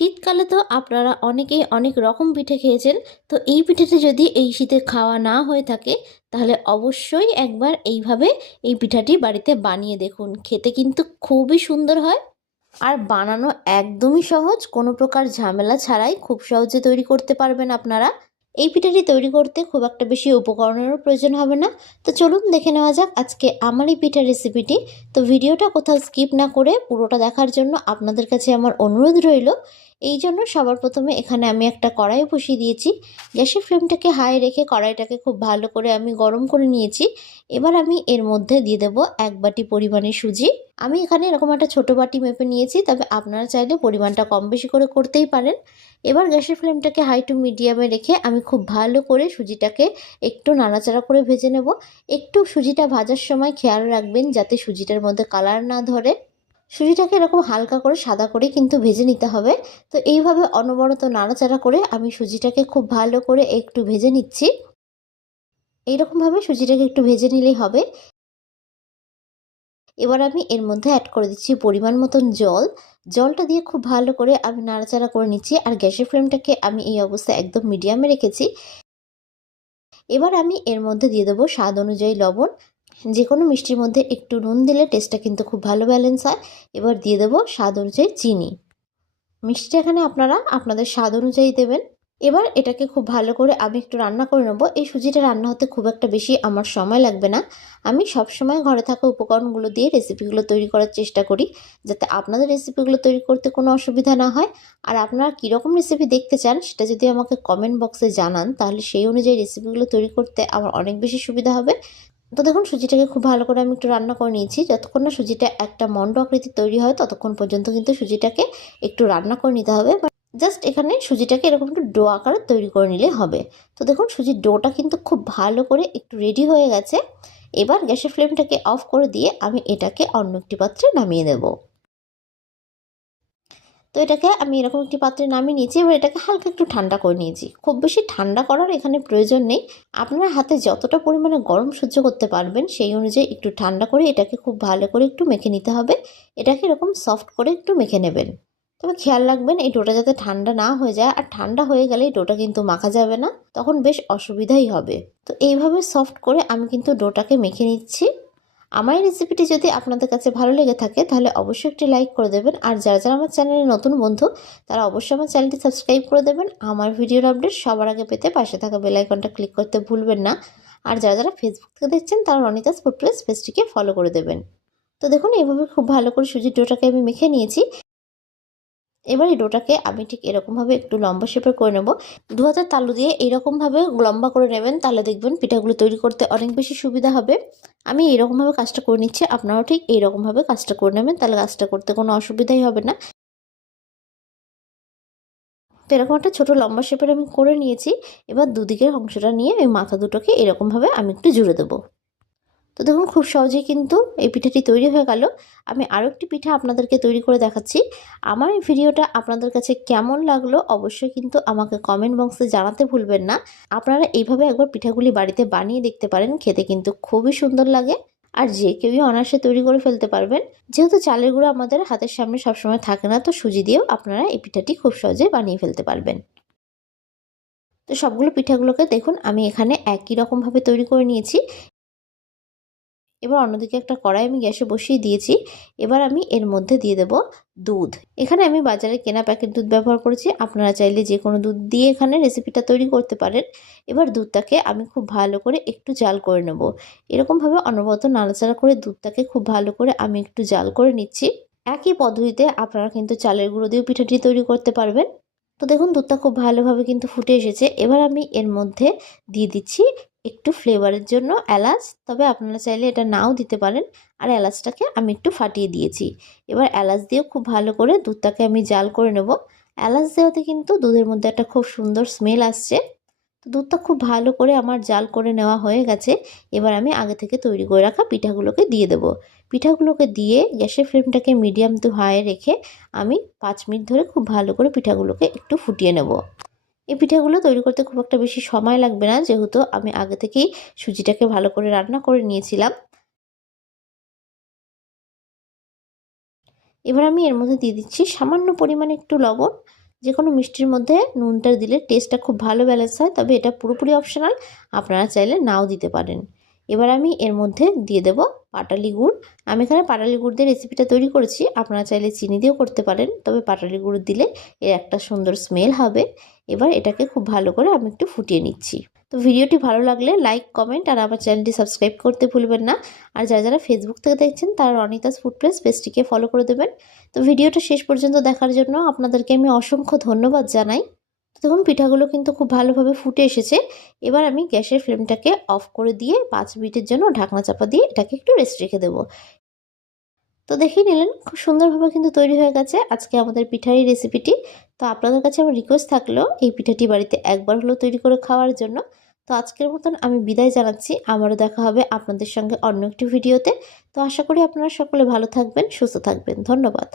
শীতকালে তো আপনারা অনেকেই অনেক রকম পিঠে খেয়েছেন। তো এই পিঠেটা যদি এই শীতে খাওয়া না হয়ে থাকে, তাহলে অবশ্যই একবার এইভাবে এই পিঠাটি বাড়িতে বানিয়ে দেখুন। খেতে কিন্তু খুবই সুন্দর হয়। আর বানানো একদমই সহজ, কোনো প্রকার ঝামেলা ছাড়াই খুব সহজে তৈরি করতে পারবেন আপনারা। এই পিঠাটি তৈরি করতে খুব একটা বেশি উপকরণেরও প্রয়োজন হবে না। তো চলুন দেখে নেওয়া যাক আজকে আমার এই পিঠার রেসিপিটি তো ভিডিওটা কোথাও স্কিপ না করে পুরোটা দেখার জন্য আপনাদের কাছে আমার অনুরোধ রইল। এই জন্য সবার প্রথমে এখানে আমি একটা কড়াই বসিয়ে দিয়েছি। গ্যাসের ফ্লেমটাকে হাই রেখে কড়াইটাকে খুব ভালো করে আমি গরম করে নিয়েছি। এবার আমি এর মধ্যে দিয়ে দেব এক বাটি পরিমাণে সুজি। আমি এখানে এরকম একটা ছোটো বাটি মেপে নিয়েছি, তবে আপনারা চাইলে পরিমাণটা কম বেশি করে করতেই পারেন। এবার গ্যাসের ফ্লেমটাকে হাই টু মিডিয়ামে রেখে আমি খুব ভালো করে সুজিটাকে একটু নাড়াচাড়া করে ভেজে নেব। একটু সুজিটা ভাজার সময় খেয়াল রাখবেন, যাতে সুজিটার মধ্যে কালার না ধরে। সুজিটাকে এরকম হালকা করে সাদা করে কিন্তু ভেজে নিতে হবে। তো এইভাবে অনবরত নাড়াচাড়া করে আমি সুজিটাকে খুব ভালো করে একটু ভেজে নিচ্ছি। এইরকমভাবে সুজিটাকে একটু ভেজে নিলেই হবে। এবার আমি এর মধ্যে অ্যাড করে দিচ্ছি পরিমাণ মতন জল। জলটা দিয়ে খুব ভালো করে আমি নাড়াচাড়া করে নিচ্ছি আর গ্যাসের ফ্লেমটাকে আমি এই অবস্থায় একদম মিডিয়ামে রেখেছি। এবার আমি এর মধ্যে দিয়ে দেবো স্বাদ অনুযায়ী লবণ। যে কোনো মিষ্টির মধ্যে একটু নুন দিলে টেস্টটা কিন্তু খুব ভালো ব্যালেন্স হয়। এবার দিয়ে দেবো স্বাদ অনুযায়ী চিনি। মিষ্টিটা এখানে আপনারা আপনাদের স্বাদ অনুযায়ী দেবেন। এবার এটাকে খুব ভালো করে আমি একটু রান্না করে নেব। এই সুজিটা রান্না হতে খুব একটা বেশি আমার সময় লাগবে না। আমি সব সময় ঘরে থাকা উপকরণগুলো দিয়ে রেসিপিগুলো তৈরি করার চেষ্টা করি, যাতে আপনাদের রেসিপিগুলো তৈরি করতে কোনো অসুবিধা না হয়। আর আপনারা কীরকম রেসিপি দেখতে চান সেটা যদি আমাকে কমেন্ট বক্সে জানান, তাহলে সেই অনুযায়ী রেসিপিগুলো তৈরি করতে আমার অনেক বেশি সুবিধা হবে। তো দেখুন, সুজিটাকে খুব ভালো করে আমি একটু রান্না করে নিয়েছি। যতক্ষণ না সুজিটা একটা মন্ড আকৃতি তৈরি হয়, ততক্ষণ পর্যন্ত কিন্তু সুজিটাকে একটু রান্না করে নিতে হবে। জাস্ট এখানে সুজিটাকে এরকম একটু ডো আকারে তৈরি করে নিলে হবে। তো দেখুন, সুজির ডোটা কিন্তু খুব ভালো করে একটু রেডি হয়ে গেছে। এবার গ্যাসের ফ্লেমটাকে অফ করে দিয়ে আমি এটাকে অন্য একটি পাত্রে নামিয়ে দেব তো এটাকে আমি এরকম একটি পাত্রে নামিয়ে নিয়েছি, এবার এটাকে হালকা একটু ঠান্ডা করে নিয়েছি। খুব বেশি ঠান্ডা করার এখানে প্রয়োজন নেই। আপনার হাতে যতটা পরিমাণে গরম সহ্য করতে পারবেন, সেই অনুযায়ী একটু ঠান্ডা করে এটাকে খুব ভালো করে একটু মেখে নিতে হবে। এটাকে এরকম সফট করে একটু মেখে নেবেন। তবে খেয়াল রাখবেন, এই ডোটা যাতে ঠান্ডা না হয়ে যায়, আর ঠান্ডা হয়ে গেলে এই ডোটা কিন্তু মাখা যাবে না, তখন বেশ অসুবিধাই হবে। তো এইভাবে সফট করে আমি কিন্তু ডোটাকে মেখে নিচ্ছি। আমার এই রেসিপিটি যদি আপনাদের কাছে ভালো লেগে থাকে, তাহলে অবশ্যই একটি লাইক করে দেবেন। আর যারা যারা আমার চ্যানেলে নতুন বন্ধু, তারা অবশ্যই আমার চ্যানেলটি সাবস্ক্রাইব করে দেবেন। আমার ভিডিওর আপডেট সবার আগে পেতে পাশে থাকা বেলাইকনটা ক্লিক করতে ভুলবেন না। আর যারা যারা ফেসবুক থেকে দেখছেন, তারা অনিতাস ফুড প্লেস পেজটিকে ফলো করে দেবেন। তো দেখুন, এইভাবে খুব ভালো করে সুজির ডোটাকে আমি মেখে নিয়েছি। এবার এই ডোটাকে আমি ঠিক এরকমভাবে একটু লম্বা শেপের করে নেব। দু হাজার তালু দিয়ে এইরকমভাবে লম্বা করে নেবেন, তাহলে দেখবেন পিঠাগুলো তৈরি করতে অনেক বেশি সুবিধা হবে। আমি এইরকমভাবে কাজটা করে নিচ্ছি, আপনারাও ঠিক এইরকমভাবে কাজটা করে নেবেন, তাহলে কাজটা করতে কোনো অসুবিধাই হবে না। তো এরকম একটা ছোটো লম্বা শেপের আমি করে নিয়েছি, এবার দুদিকের অংশটা নিয়ে এই মাথা দুটোকে এরকমভাবে আমি একটু জুড়ে দেবো। তো দেখুন, খুব সহজেই কিন্তু এই পিঠাটি তৈরি হয়ে গেল। আমি আরও একটি পিঠা আপনাদেরকে তৈরি করে দেখাচ্ছি। আমার এই ভিডিওটা আপনাদের কাছে কেমন লাগল অবশ্যই কিন্তু আমাকে কমেন্ট বক্সে জানাতে ভুলবেন না। আপনারা এইভাবে একবার পিঠাগুলি বাড়িতে বানিয়ে দেখতে পারেন, খেতে কিন্তু খুবই সুন্দর লাগে। আর যে কেউই অনায়াসে তৈরি করে ফেলতে পারবেন, যেহেতু চালের গুঁড়ো আমাদের হাতের সামনে সবসময় থাকে না, তো সুজি দিয়েও আপনারা এই পিঠাটি খুব সহজে বানিয়ে ফেলতে পারবেন। তো সবগুলো পিঠাগুলোকে দেখুন, আমি এখানে একই রকমভাবে তৈরি করে নিয়েছি। এবার অন্যদিকে একটা কড়াই আমি গ্যাসে বসিয়ে দিয়েছি। এবার আমি এর মধ্যে দিয়ে দেব দুধ। এখানে আমি বাজারে কেনা প্যাকেট দুধ ব্যবহার করেছি। আপনারা চাইলে যে কোনো দুধ দিয়ে এখানে রেসিপিটা তৈরি করতে পারেন। এবার দুধটাকে আমি খুব ভালো করে একটু জাল করে নেব। এরকমভাবে অনবরত নাড়াচাড়া করে দুধটাকে খুব ভালো করে আমি একটু জাল করে নিচ্ছি। একই পদ্ধতিতে আপনারা কিন্তু চালের গুঁড়ো দিয়েও পিঠাটি তৈরি করতে পারবেন। তো দেখুন, দুধটা খুব ভালোভাবে কিন্তু ফুটে এসেছে। এবার আমি এর মধ্যে দিয়ে দিচ্ছি একটু ফ্লেভারের জন্য এলাচ, তবে আপনারা চাইলে এটা নাও দিতে পারেন। আর এলাচটাকে আমি একটু ফাটিয়ে দিয়েছি। এবার এলাচ দিয়েও খুব ভালো করে দুধটাকে আমি জাল করে নেব। এলাচ দেওয়াতে কিন্তু দুধের মধ্যে একটা খুব সুন্দর স্মেল আসছে। তো দুধটা খুব ভালো করে আমার জাল করে নেওয়া হয়ে গেছে। এবার আমি আগে থেকে তৈরি করে রাখা পিঠাগুলোকে দিয়ে দেব। পিঠাগুলোকে দিয়ে গ্যাসের ফ্লেমটাকে মিডিয়াম টু হাই রেখে আমি পাঁচ মিনিট ধরে খুব ভালো করে পিঠাগুলোকে একটু ফুটিয়ে নেব। এই পিঠাগুলো তৈরি করতে খুব একটা বেশি সময় লাগবে না। যেহেতু আমি আগে থেকেই সুজিটাকে ভালো করে রান্না করে নিয়েছিলাম। এবার আমি এর মধ্যে দিয়ে দিচ্ছি সামান্য পরিমাণে একটু লবণ। যে কোনো মিষ্টির মধ্যে নুনটা দিলে টেস্টটা খুব ভালো ব্যালেন্স হয়, তবে এটা পুরোপুরি অপশনাল আপনারা চাইলে নাও দিতে পারেন। এবার আমি এর মধ্যে দিয়ে দেব পাটালি গুড় আমি এখানে পাটালি গুড় দিয়ে রেসিপিটা তৈরি করেছি। আপনারা চাইলে চিনি দিয়েও করতে পারেন। তবে পাটালি গুড় দিলে এর একটা সুন্দর স্মেল হবে। এবার এটাকে খুব ভালো করে আমি একটু ফুটিয়ে নিচ্ছি। তো ভিডিওটি ভালো লাগলে লাইক কমেন্ট আর আমার চ্যানেলটি সাবস্ক্রাইব করতে ভুলবেন না। আর যারা যারা ফেসবুক থেকে দেখছেন, তারা অনিতাস ফুড প্রেস পেজটিকে ফলো করে দেবেন। তো ভিডিওটা শেষ পর্যন্ত দেখার জন্য আপনাদেরকে আমি অসংখ্য ধন্যবাদ জানাই। দেখুন পিঠাগুলো কিন্তু খুব ভালোভাবে ফুটে এসেছে। এবার আমি গ্যাসের ফ্লেমটাকে অফ করে দিয়ে পাঁচ মিনিটের জন্য ঢাকনা চাপা দিয়ে এটাকে একটু রেস্ট রেখে দেবো। তো দেখেই নিলেন, খুব সুন্দরভাবে কিন্তু তৈরি হয়ে গেছে আজকে আমাদের পিঠার এই রেসিপিটি তো আপনাদের কাছে আমার রিকোয়েস্ট থাকলেও এই পিঠাটি বাড়িতে একবার হলেও তৈরি করে খাওয়ার জন্য। তো আজকের মতন আমি বিদায় জানাচ্ছি, আবারও দেখা হবে আপনাদের সঙ্গে অন্য একটি ভিডিওতে তো আশা করি আপনারা সকলে ভালো থাকবেন, সুস্থ থাকবেন। ধন্যবাদ।